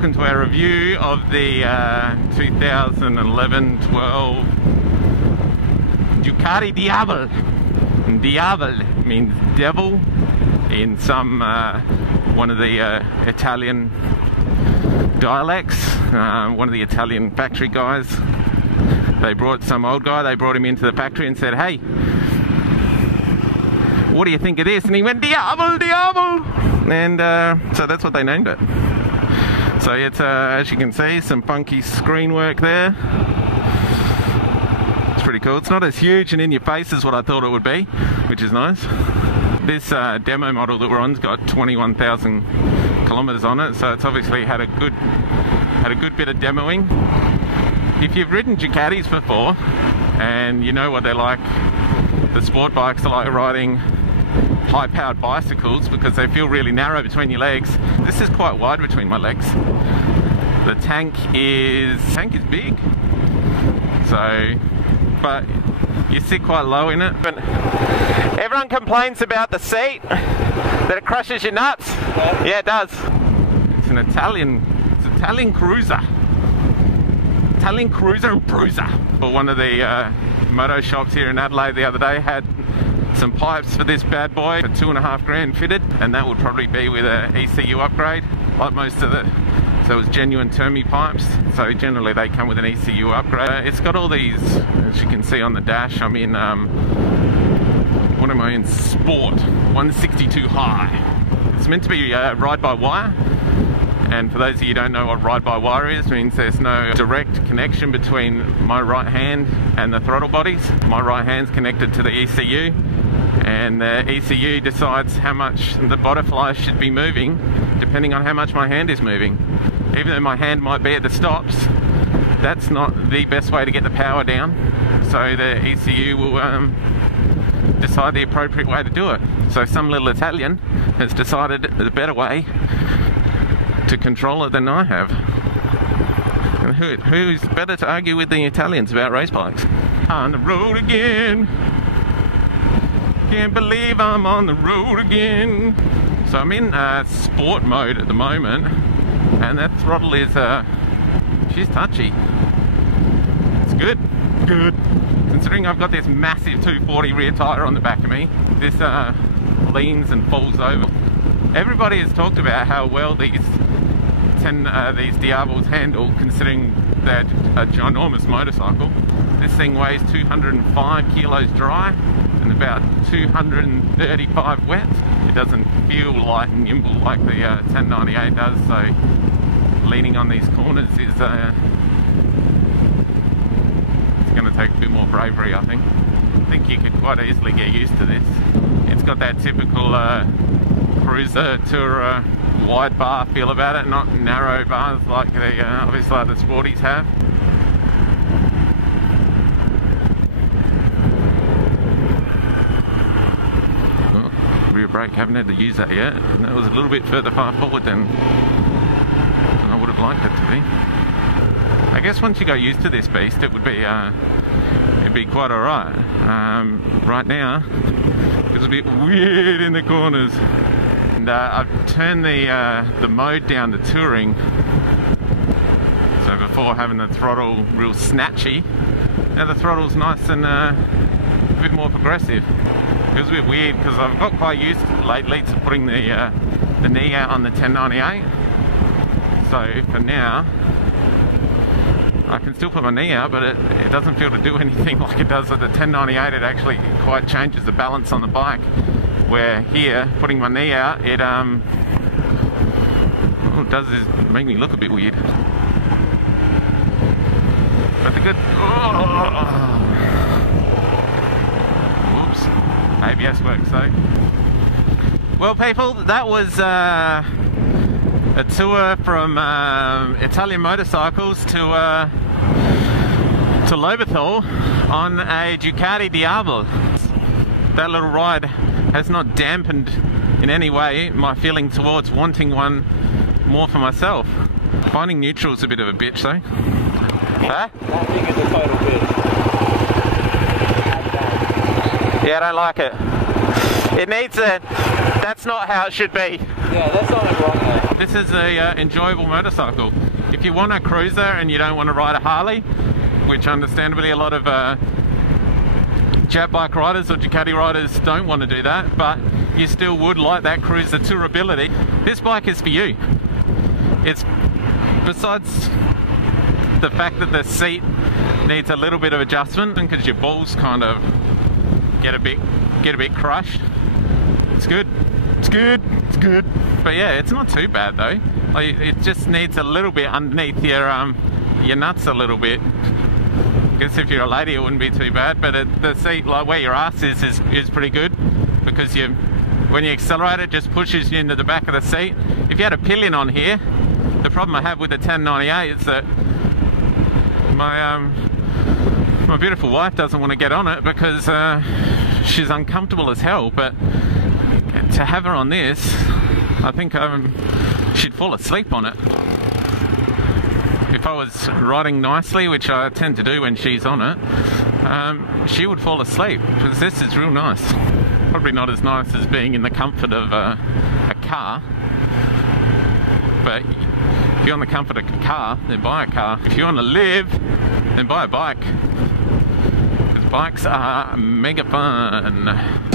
welcome to our review of the 2011-12 Ducati Diavel. Diavel means devil in some one of the Italian dialects. One of the Italian factory guys, they brought some old guy, they brought him into the factory and said, hey, what do you think of this? And he went, Diavel, Diavel! And so that's what they named it. So it's, as you can see, some funky screen work there. It's pretty cool. It's not as huge and in your face as what I thought it would be, which is nice. This demo model that we're on's got 21,000 kilometers on it, so it's obviously had a good bit of demoing. If you've ridden Ducatis before and you know what they're like, the sport bikes are like riding high-powered bicycles because they feel really narrow between your legs. This is quite wide between my legs. The tank is big, so but you sit quite low in it. But everyone complains about the seat, that it crushes your nuts. Yeah, it does. It's an Italian cruiser. Italian cruiser and bruiser. But one of the moto shops here in Adelaide the other day had some pipes for this bad boy for 2.5 grand fitted, and that would probably be with an ECU upgrade, like most of the. So it was genuine Termi pipes, so generally they come with an ECU upgrade. It's got all these, as you can see on the dash, I'm in, what am I in? Sport, 162 high. It's meant to be ride-by-wire, and for those of you who don't know what ride-by-wire is, it means there's no direct connection between my right hand and the throttle bodies. My right hand's connected to the ECU, and the ECU decides how much the butterfly should be moving, depending on how much my hand is moving. Even though my hand might be at the stops, that's not the best way to get the power down. So the ECU will decide the appropriate way to do it. So some little Italian has decided the better way to control it than I have. And who's better to argue with the Italians about race bikes? On the road again. Can't believe I'm on the road again. So I'm in sport mode at the moment, and that throttle is, she's touchy. It's good. Good. Considering I've got this massive 240 rear tyre on the back of me, this leans and falls over. Everybody has talked about how well these Diavels handle, considering they're a ginormous motorcycle. This thing weighs 205 kilos dry and about 235 wet. It doesn't feel light and nimble like the 1098 does, so leaning on these corners is it's going to take a bit more bravery, I think. I think you could quite easily get used to this. It's got that typical cruiser tourer wide bar feel about it, not narrow bars like the obviously like the sporties have. Rear brake, haven't had to use that yet, and that was a little bit further far forward than I would have liked it to be. I guess once you got used to this beast, it would be it'd be quite alright. Right now it's a bit weird in the corners, and I've turned the mode down to touring, so before having the throttle real snatchy, now the throttle's nice and a bit more progressive. It was a bit weird because I've got quite used lately to putting the knee out on the 1098. So for now, I can still put my knee out, but it doesn't feel to do anything like it does at the 1098. It actually quite changes the balance on the bike. Where here, putting my knee out, it all it does is make me look a bit weird. But the good. Whoops. ABS works though. Well, people, that was a tour from Italian motorcycles to Lobethal on a Ducati Diavel. That little ride has not dampened in any way my feeling towards wanting one more for myself. Finding neutral is a bit of a bitch though. Huh? That thing is a total bitch. Yeah, I don't like it. It needs a... That's not how it should be. Yeah, that's not wrong though. This is a enjoyable motorcycle. If you want a cruiser and you don't want to ride a Harley, which understandably a lot of Jap bike riders or Ducati riders don't want to do that, but you still would like that cruiser tourability, this bike is for you. It's, besides the fact that the seat needs a little bit of adjustment because your balls kind of get a bit crushed. It's good. It's good. It's good. But yeah, it's not too bad though. Like, it just needs a little bit underneath your nuts a little bit. I guess if you're a lady it wouldn't be too bad, but the seat, like where your ass is pretty good, because when you accelerate it just pushes you into the back of the seat. If you had a pillion on here, the problem I have with the 1098 is that my beautiful wife doesn't want to get on it because she's uncomfortable as hell, but to have her on this, I think she'd fall asleep on it. If I was riding nicely, which I tend to do when she's on it, she would fall asleep, because this is real nice. Probably not as nice as being in the comfort of a car, but if you want the comfort of a car, then buy a car. If you want to live, then buy a bike, because bikes are mega fun.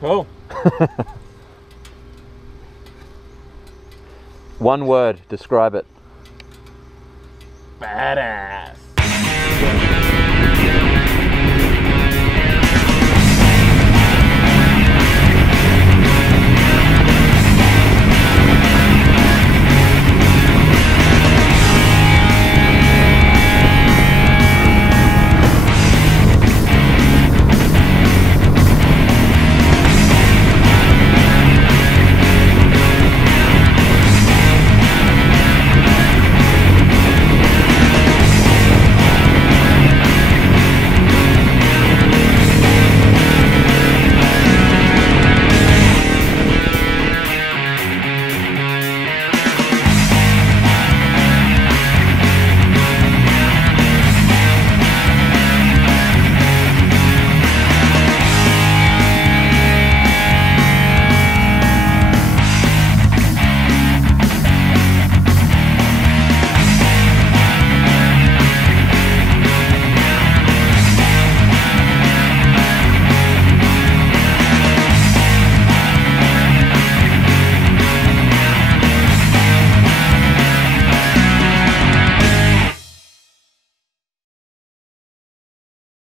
Cool. One word, describe it. Badass.